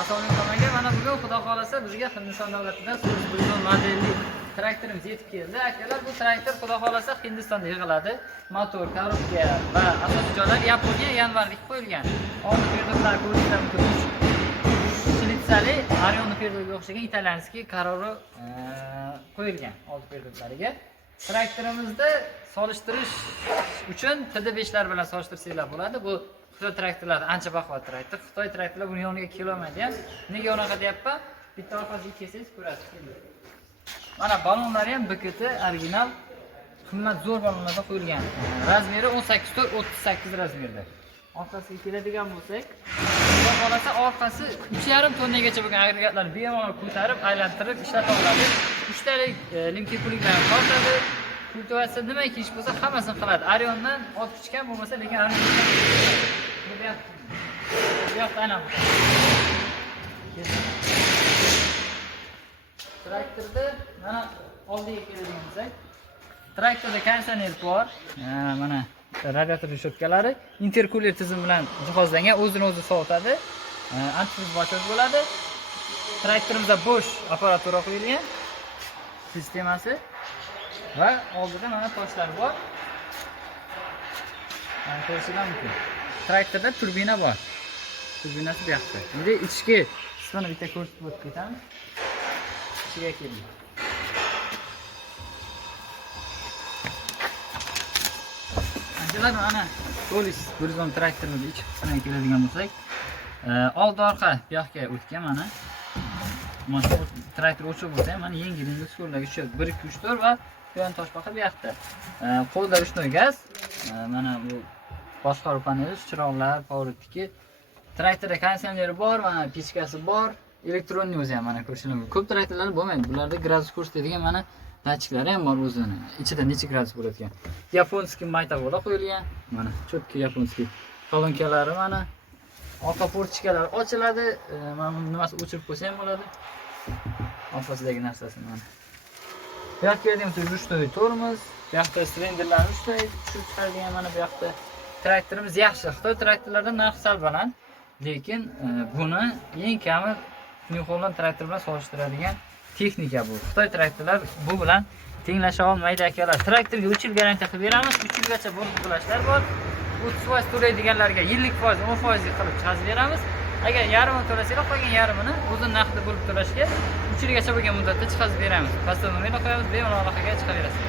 Assalomu alaykum. Mana bugun xudo xolasa bizga Hindiston davlatidan Suzukon modelli traktorimiz yetib keldi. Akalar, bu traktor xudo xolasa Hindistonda yig'iladi. Motor, korobka va asosiy joylar Yaponiya yanvarda qo'yilgan. Oldi perdoqlar ko'rishdan mumkin. Shvetsali Arion perdoqga o'xshagan italyanskiy karori qo'yilgan oldi perdoqlariga. Traktorimizda solishtirish uchun TD5lar bilan solishtirsanglar bo'ladi. Bu Xitoy traktorlari ancha baquvvat traktor. Xitoy traktorlar buni yoniga kelolmaydi ham. Nega unaqa deyapman? Bitta orqasiga kelsangiz ko'rasiz. Mana balonlari ham BKT original qimmat zo'r balonlarda qo'yilgan. Razmeri 18x38 razmerda. Orqasiga keladigan bo'lsak, xudo xolasa orqasi 3,5 tonnagacha bo'lgan agregatlarni bemalol ko'tarib, aylantirib ishlata oladi. 3 talik limki pulik bilan tortadi. Kultivatsiya nimaiki ish bo'lsa hammasini qiladi. Ariondan ot kichkan bo'lmasa, lekin Ariondan bu yoqda ana bu. Traktorda mana oldiga keladigan bo'lsak, traktorda konditsioner bor. Mana radiator reshetkalari interkuler tizimi bilan jihozlangan, o'zini o'zi sovutadi. Antifriz bachot bo'ladi. Traktorimizda bo'sh apparatura qo'yilgan. Sistemasi va oldida mana toshlar bor. Mana ko'rishingiz mumkin. Traktorda turbina bor. Turbinasi bu yoqda. Endi ichki qismini bitta ko'rsatib o'tib ketamiz. Ichiga keling. Anchalar mana Polis 110 traktorimiz ichki qismiga keladigan bo'lsak, old orqa bu yoqqa o'tgan mana. Mana traktor o'chiq bo'lsa ham mana yengil skurlarga tushadi. 1 2 3 4 va yon toshbaqa bu yoqda. Qo'lda ruchnoy gaz. Mana bu boshqaruv paneli, chiroqlar, powertiki. Traktorda konditsioneri bor, mana pechkasi bor. Elektronniy o'zi ham mana ko'rishingiz mumkin. Ko'p traktorlar bo'lmaydi. Bularda gradus ko'rsatadigan mana datchiklari ham bor o'zini. Ichida necha gradus bo'ladigan. Yaponskiy maytavola qo'yilgan. Mana cho'tki yaponskiy kolonkalari mana. Orqa portchikalar ochiladi. Mana nimasi o'chirib qo'ysa ham bo'ladi. Orqasidagi narsasi mana. Bu yoqqa keladigan bo'lsa, ruchnoy tormoz, bu yoqda silinderlarni ushlaydi, tushirib chiqaradigan mana bu yoqda. Traktorimiz yaxshi. Xitoy traktorlaridan narxi sal baland, lekin buni eng kami New Holland traktor bilan solishtiradigan texnika bu. Xitoy traktorlar bu bilan tenglasha olmaydi akalar. Traktorga 3 yil garantiya qilib beramiz. 3 yilgacha bo'lib to'lashlar bor. 30% to'laydiganlarga yillik foiz 10% qilib chiqazib beramiz. Agar yarmini to'lasanglar, qolgan yarmini o'zini naqdi bo'lib to'lashga 3 yilgacha bo'lgan muddatda chiqazib beramiz. Pastda nomerni qo'yamiz, bemalol aloqaga chiqaverasiz.